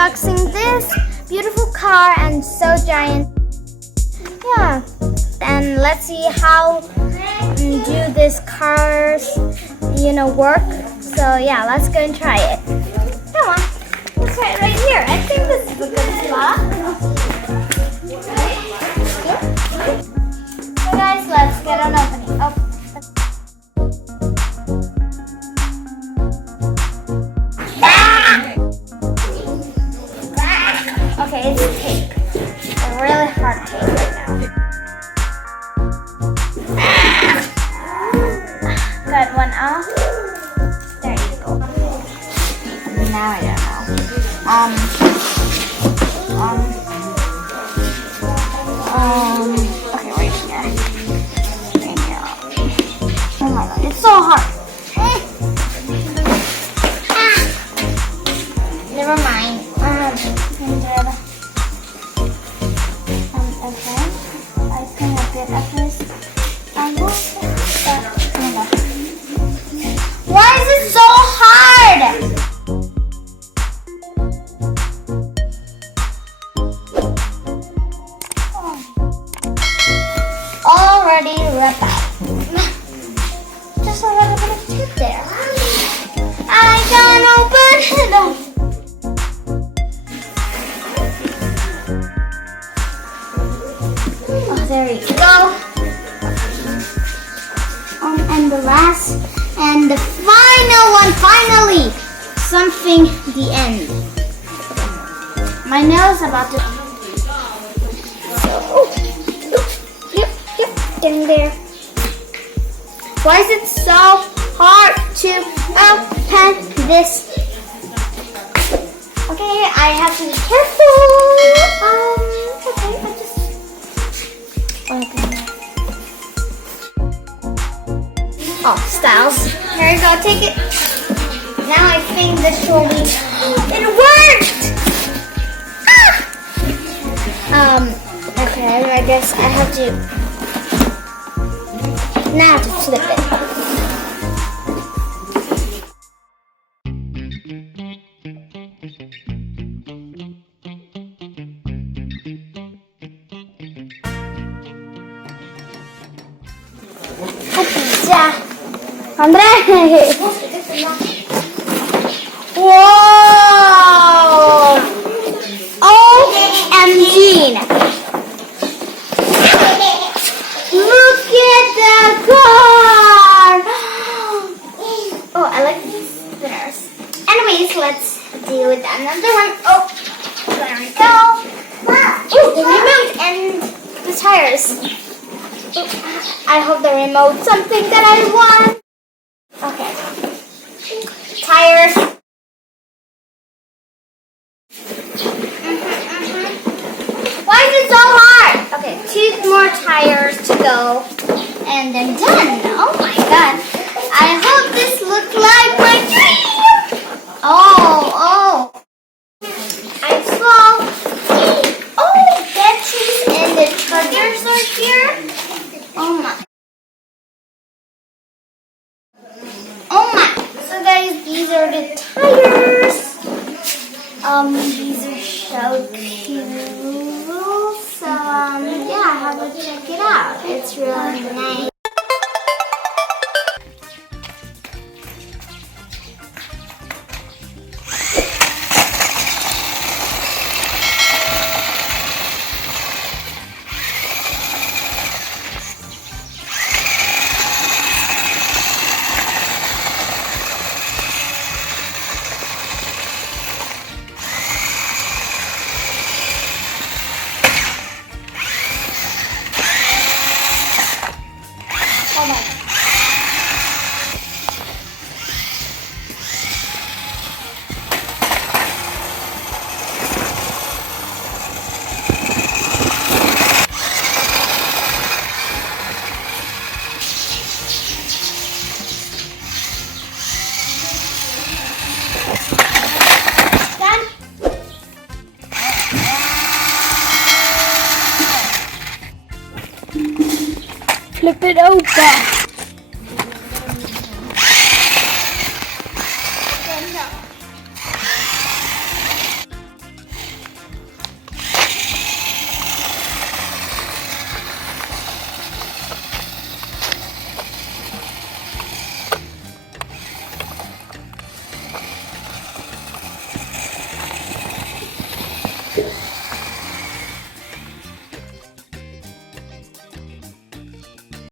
unboxing this beautiful car and so giant. Yeah, and let's see how do this cars, work. So yeah, let's go and try it. Come on, let's try it right here. I think this is a good spot. So guys, let's get on opening. Oh. Okay, it's tape. A really hard tape right now. Got one off. There you go. Now I don't know. Okay, right here. Right here. Oh my god, it's so hard. Never mind. Okay. I think a bit of this angle. Why is it so hard? Already ripped out. Just a little bit of tip there. I can't open it. There you go. And the last and the final one, finally, something the end. My nail's about to. So, yep, getting there. Why is it so hard to open this? Okay, I have to be careful. Okay, I just. Okay. Oh, Styles. Here you go, take it. Now I think this will be. It worked! Ah! Okay, I guess I have to. Now I have to flip it. Andre! Whoa! OMG! Look at that car! Oh, I like these spinners. Anyways, let's do with another one. Oh, there we go. Oh, the remote and the tires. I hope the remote's something that I want. Okay. Tires. Why is it so hard? Okay, 2 more tires to go. And then done. Oh my god. I hope this looks like my dream. Oh. I saw. Oh, batteries and the chargers are here. Oh my. So guys, these are the tires. These are so cute. So yeah, have a check it out. It's really nice. Flip it open.